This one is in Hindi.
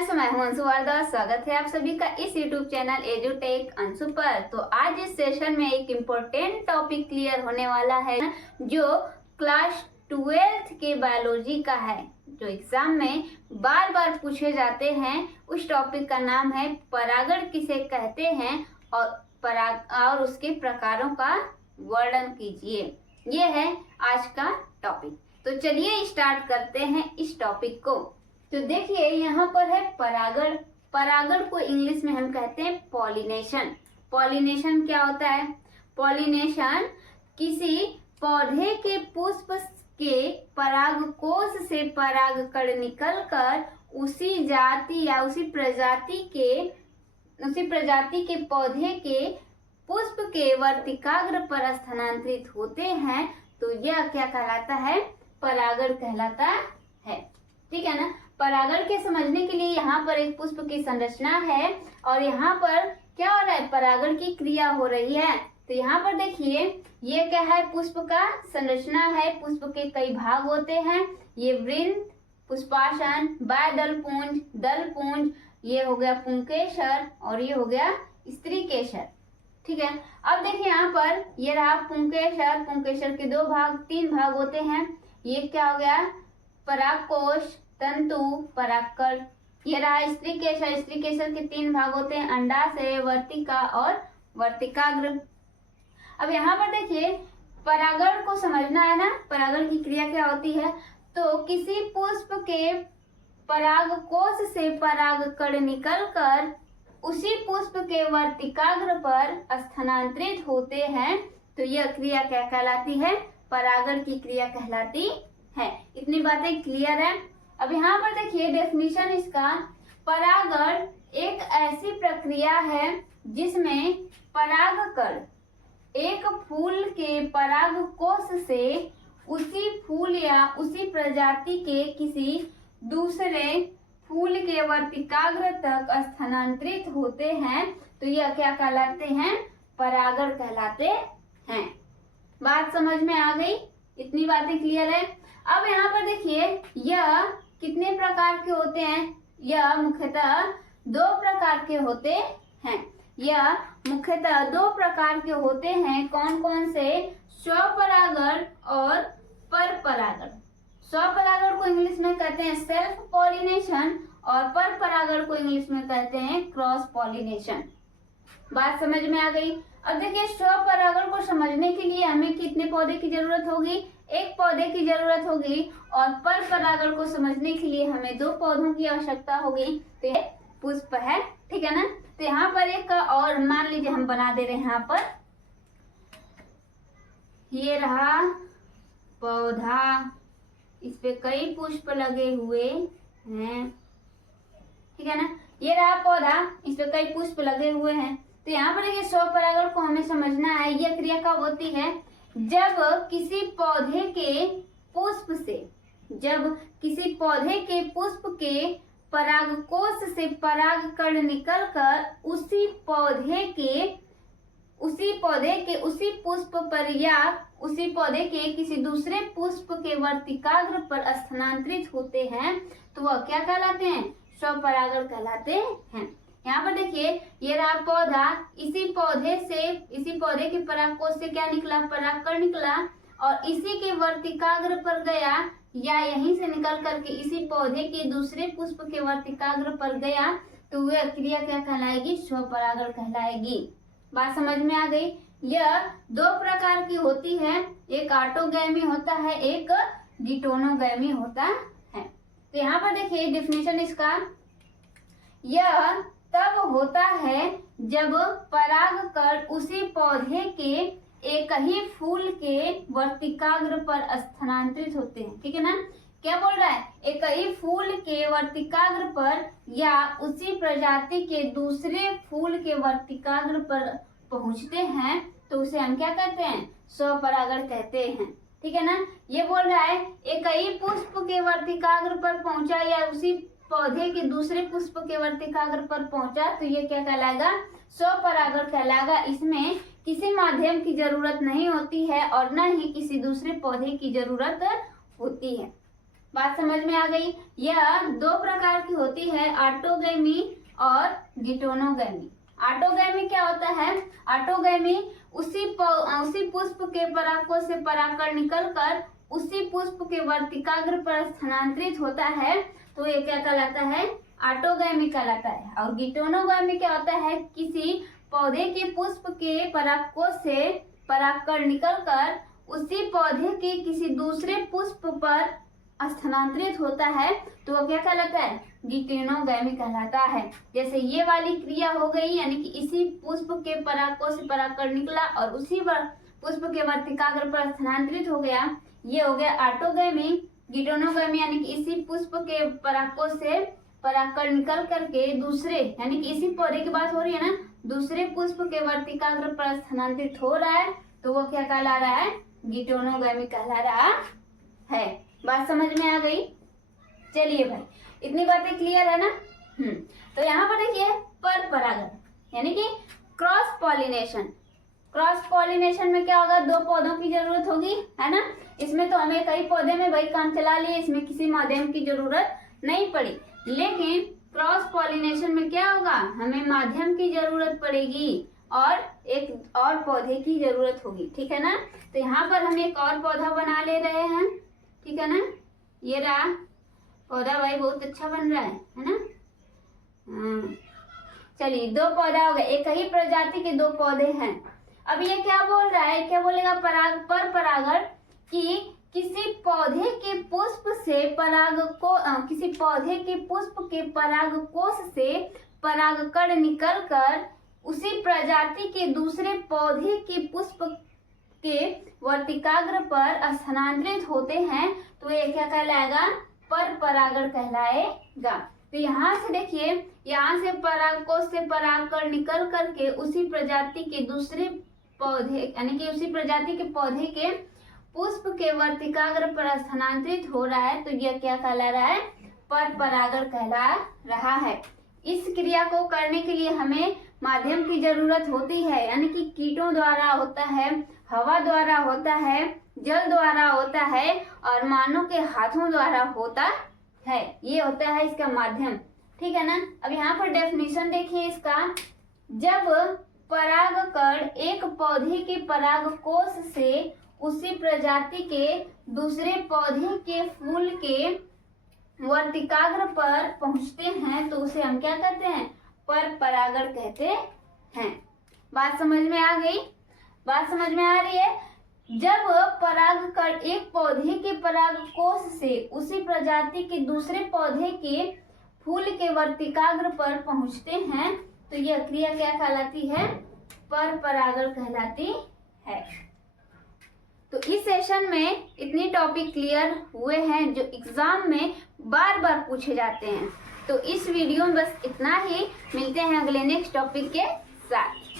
फ्रेंड्स, मैं हूं अंशु वारदा। स्वागत है आप सभी का इस यूट्यूब चैनल एजुटेक अंशु पर। तो आज इस सेशन में एक इम्पोर्टेंट टॉपिक क्लियर होने वाला है जो क्लास 12th के बायोलॉजी का है, जो एग्जाम में बार बार पूछे जाते हैं। उस टॉपिक का नाम है परागण किसे कहते हैं और उसके प्रकारों का वर्णन कीजिए। ये है आज का टॉपिक। तो चलिए स्टार्ट करते हैं इस टॉपिक को। तो देखिए यहाँ पर है परागण। परागण को इंग्लिश में हम कहते हैं पॉलिनेशन। पॉलिनेशन क्या होता है? पॉलिनेशन किसी पौधे के पुष्प के परागकोश से परागकण निकलकर उसी जाति या उसी प्रजाति के पौधे के पुष्प के वर्तिकाग्र पर स्थानांतरित होते हैं। तो यह क्या कहलाता है? परागण कहलाता है। ठीक है ना। परागण के समझने के लिए यहाँ पर एक पुष्प की संरचना है और यहाँ पर क्या हो रहा है? परागण की क्रिया हो रही है। तो यहाँ पर देखिए ये क्या है? पुष्प का संरचना है। पुष्प के कई भाग होते हैं। ये वृंत, पुष्पासन, बाह्यदलपुंज, दलपुंज, ये हो गया पुंकेसर और ये हो गया स्त्रीकेसर। ठीक है। अब देखिए यहाँ पर ये रहा पुंकेसर। पुंकेसर के तीन भाग होते हैं। ये क्या हो गया? परागकोश, तंतु, परागकण। ये रहा स्त्रीकेसर। स्त्रीकेसर के तीन भाग होते हैं, अंडाशय, वर्तिका और वर्तिकाग्र। अब यहाँ पर देखिए परागण को समझना है ना, परागण की क्रिया क्या होती है। तो किसी पुष्प के परागकोश से परागकण निकलकर उसी पुष्प के वर्तिकाग्र पर स्थानांतरित होते हैं। तो यह क्रिया क्या कहलाती है? परागण की क्रिया कहलाती है। इतनी बातें क्लियर है। अब यहाँ पर देखिए डेफिनेशन इसका। परागण एक ऐसी प्रक्रिया है जिसमें परागकण एक फूल के परागकोश से उसी फूल या उसी प्रजाति के किसी दूसरे फूल के वर्तिकाग्र तक स्थानांतरित होते हैं। तो यह क्या कहलाते हैं? परागण कहलाते हैं। बात समझ में आ गई? इतनी बातें क्लियर है। अब यहाँ पर देखिए यह कितने प्रकार के होते हैं? यह मुख्यतः दो प्रकार के होते हैं। यह मुख्यतः दो प्रकार के होते हैं। कौन कौन से? स्वपरागण और परपरागण। स्वपरागण को इंग्लिश में कहते हैं सेल्फ पॉलिनेशन और परपरागण को इंग्लिश में कहते हैं क्रॉस पॉलिनेशन। बात समझ में आ गई? अब देखिए स्वपरागण को समझने के लिए हमें कितने पौधे की जरूरत होगी? एक पौधे की जरूरत होगी। और परपरागण को समझने के लिए हमें दो पौधों की आवश्यकता होगी। तो ये पुष्प है। ठीक है ना। तो यहाँ पर एक और मान लीजिए हम बना दे रहे हैं। यहाँ पर ये रहा पौधा, इस पे कई पुष्प लगे हुए हैं। ठीक है ना। ये रहा पौधा, इस पे कई पुष्प लगे हुए हैं। तो यहाँ पर देखिए स्वपरागण को हमें समझना है। यह क्रिया कब होती है? जब किसी पौधे के पुष्प के परागकोश से परागकण निकलकर उसी पौधे के उसी पुष्प पर या उसी पौधे के किसी दूसरे पुष्प के वर्तिकाग्र पर स्थानांतरित होते हैं। तो वह क्या कहलाते हैं? स्वपरागण कहलाते हैं। यहाँ पर देखिए ये रहा पौधा, इसी पौधे के परागकोश से क्या निकला? परागकण निकला और इसी के वर्तिकाग्र पर गया या यहीं से निकल करके इसी पौधे के दूसरे पुष्प के वर्तिकाग्र पर गया। तो वह क्रिया क्या कहलाएगी? स्वपरागण कहलाएगी। बात समझ में आ गई? यह दो प्रकार की होती है। एक ऑटोगैमी होता है, एक डिटोनोगैमी होता है। तो यहाँ पर देखिए डिफिनेशन इसका। यह तब होता है जब परागकण उसी पौधे के एक ही फूल के वर्तिकाग्र पर स्थानांतरित होते हैं। ठीक है ना। क्या बोल रहा है? एक ही फूल के वर्तिकाग्र पर या उसी प्रजाति के दूसरे फूल के वर्तिकाग्र पर पहुंचते हैं तो उसे हम क्या कहते हैं? स्वपरागण कहते हैं। ठीक है ना। ये बोल रहा है एक ही पुष्प के वर्तिकाग्र पर पहुंचा या उसी पौधे के दूसरे पुष्प के वर्तिकाग्र पर पहुंचा। तो ये क्या कहलाएगा? स्वपरागण कहलाएगा। इसमें किसी माध्यम की जरूरत नहीं होती है और न ही किसी दूसरे पौधे की जरूरत होती है। बात समझ में आ गई। यह दो प्रकार की होती है, ऑटोगैमी और गिटोनोगैमी। ऑटोगैमी क्या होता है? ऑटोगैमी उसी पुष्प के परागकोश से परागकण निकलकर उसी पुष्प के वर्तिकाग्र पर स्थानांतरित होता है, तो ये क्या कहलाता है? ऑटोगैमी कहलाता है। और गिटोनोगैमी क्या होता है? किसी पौधे के पुष्प के परागकोश से परागकण निकलकर उसी पौधे के किसी दूसरे पुष्प पर स्थानांतरित होता है, तो वो क्या कहलाता है? गिटोनोगैमी कहलाता है। जैसे ये वाली क्रिया हो गई, यानी कि इसी पुष्प के परागकोश से परागकण निकला और उसी पुष्प के वर्तिकाग्र पर स्थानांतरित हो गया, ये हो गया ऑटोगैमी। गिटोनोगैमी यानी कि इसी पुष्प के परागकोश से परागकण निकल करके दूसरे, यानी कि इसी पौधे की बात हो रही है ना, दूसरे पुष्प के वर्तिकाग्र पर स्थानांतरित हो रहा है, तो वो क्या कहला रहा है? गिटोनोगैमी कहला रहा है। बात समझ में आ गई? चलिए भाई, इतनी बातें क्लियर है ना? तो यहाँ पर देखिए पर परागण यानी कि क्रॉस पॉलिनेशन। क्रॉस पॉलिनेशन में क्या होगा? दो पौधों की जरूरत होगी, है ना? इसमें तो हमें कई पौधे में भाई काम चला लिए, इसमें किसी माध्यम की जरूरत नहीं पड़ी। लेकिन क्रॉस पॉलिनेशन में क्या होगा? हमें माध्यम की जरूरत पड़ेगी और एक और पौधे की जरूरत होगी, ठीक है ना? तो यहाँ पर हम एक और पौधा बना ले रहे हैं, ठीक है ना? ये रहा पौधा भाई, बहुत अच्छा बन रहा है ना? चलिए, दो पौधा हो गए, एक ही प्रजाति के दो पौधे हैं। अब ये क्या बोल रहा है? क्या बोलेगा? पर परागण कि किसी पौधे के पुष्प से किसी पौधे के पुष्प के परागकोश से परागकण निकलकर उसी प्रजाति के दूसरे पौधे के पुष्प के वर्तिकाग्र पर स्थानांतरित होते हैं, तो ये क्या कहलाएगा? पर परागण कहलाएगा। तो यहाँ से देखिए, यहाँ से परागकोश से परागकण निकल करके उसी प्रजाति के दूसरे पौधे, यानी कि उसी प्रजाति के पौधे के पुष्प के वर्तिकाग्र पर स्थानांतरित हो रहा है, तो यह क्या कहला रहा है? पर परागण कहला रहा है। इस क्रिया को करने के लिए हमें माध्यम की जरूरत होती है, यानी कि कीटों द्वारा होता है, हवा द्वारा होता है, जल द्वारा होता है और मानव के हाथों द्वारा होता है। ये होता है इसका माध्यम, ठीक है ना? अब यहाँ पर डेफिनेशन देखिए इसका। जब परागकण एक पौधे के परागकोश से उसी प्रजाति के दूसरे पौधे के फूल के वर्तिकाग्र पर पहुंचते हैं, तो उसे हम क्या कहते हैं? पर परागण कहते हैं। बात समझ में आ गई? बात समझ में आ रही है? जब परागकण एक पौधे के परागकोश से उसी प्रजाति के दूसरे पौधे के फूल के वर्तिकाग्र पर पहुंचते हैं, तो यह क्रिया क्या कहलाती है? पर परागण कहलाती है। तो इस सेशन में इतनी टॉपिक क्लियर हुए हैं जो एग्जाम में बार बार पूछे जाते हैं। तो इस वीडियो में बस इतना ही, मिलते हैं अगले नेक्स्ट टॉपिक के साथ।